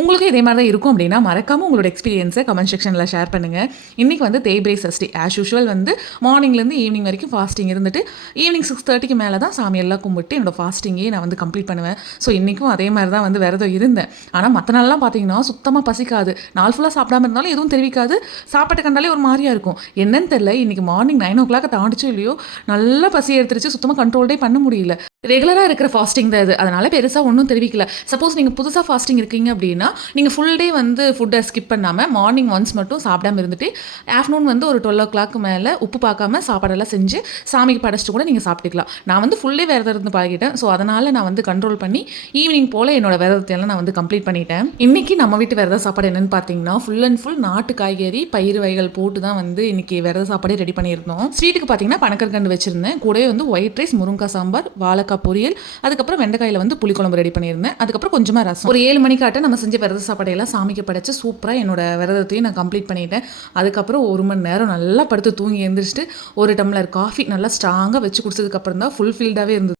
உங்களுக்கும் இதே மாதிரி தான் இருக்கும் அப்படின்னா மறக்காமல் உங்களோட எக்ஸ்பீரியன்ஸை கமெண்ட் செக்ஷனில் ஷேர் பண்ணுங்கள். இன்றைக்கி வந்து தேய்பிரை சஷ்டி ஆஸ் யூஷுவல் வந்து மார்னிங்லேருந்து ஈவினிங் வரைக்கும் ஃபாஸ்டிங் இருந்துட்டு ஈவினிங் 6:30க்கு மேலே தான் சாமியெல்லாம் கும்பிட்டு என்னோடய ஃபாஸ்டிங்கே நான் வந்து கம்ப்ளீட் பண்ணுவேன். ஸோ இன்றைக்கும் அதே மாதிரி தான் வந்து விரதம் இருந்தேன். ஆனால் மற்ற நாள்லாம் பார்த்தீங்கன்னா சுத்தமாக பசிக்காது. நாள் ஃபுல்லாக சாப்பிடாம இருந்தாலும் எதுவும் தெரிவிக்காது. சாப்பாட்டை கண்டாலே ஒரு மாதிரியாக இருக்கும். என்னன்னு தெரியல, இன்றைக்கி மார்னிங் 9 o'clock தாண்டிச்சோ இல்லையோ நல்லா பசி எடுத்துருச்சு. சுத்தமாக கண்ட்ரோல்டே பண்ண முடியல. ரெகுலராக இருக்கிற ஃபாஸ்டிங் தான் இது. அதனால் பெருசாக ஒன்றும் தெரிவிக்கல. சப்போஸ் நீங்கள் புதுசாக ஃபாஸ்டிங் இருக்கீங்க அப்படின்னா நீங்கள் ஃபுல் டே வந்து ஃபுட்டை ஸ்கிப் பண்ணாமல் மார்னிங் ஒன்ஸ் மட்டும் சாப்பிடாம இருந்துட்டு ஆஃப்டர்நூன் வந்து ஒரு 12 o'clock மேலே உப்பு பார்க்காம சாப்பாடெல்லாம் செஞ்சு சாமிக்கு படைச்சிட்டு கூட நீங்கள் சாப்பிட்டுக்கலாம். நான் வந்து ஃபுல் டே விரதம் இருந்து பழகிட்டேன். ஸோ அதனால் நான் வந்து கண்ட்ரோல் பண்ணி ஈவினிங் போல் என்னோட விரதத்தையெல்லாம் நான் வந்து கம்ப்ளீட் பண்ணிட்டேன். இன்றைக்கி நம்ம வீட்டு விரத சாப்பாடு என்னென்னு பார்த்தீங்கன்னா ஃபுல் அண்ட் ஃபுல் நாட்டு காய்கறி பயிறு வகைகள் போட்டு தான் வந்து இன்றைக்கி விரத சாப்பாடே ரெடி பண்ணியிருந்தோம். ஸ்வீட்டுக்கு பார்த்தீங்கன்னா பனக்கற்கண்டு வச்சுருந்தேன். கூடவே வந்து ஒயிட் ரைஸ், முருங்காய் சாம்பார், வாழைக்காய் பொரியல், அதுக்கப்புறம் வெண்டைக்காயில் வந்து புளிக்குழம்பு ரெடி பண்ணியிருந்தேன். அதுக்கப்புறம் கொஞ்சமாக ரசம். ஒரு 7 மணிக்காட்ட நம்ம செஞ்ச விரத சாப்பாடையெல்லாம் சாமிக்கு படைச்சு சூப்பராக என்னோட விரதத்தையும் நான் கம்ப்ளீட் பண்ணிட்டேன். அதுக்கப்புறம் 1 மணி நேரம் நல்லா படுத்து தூங்கி எழுந்திரிச்சிட்டு ஒரு டம்ளர் காஃபி நல்லா ஸ்ட்ராங்காக வச்சு குடிச்சதுக்கப்புறம் தான் ஃபுல் ஃபீல்டாகவே இருந்தது.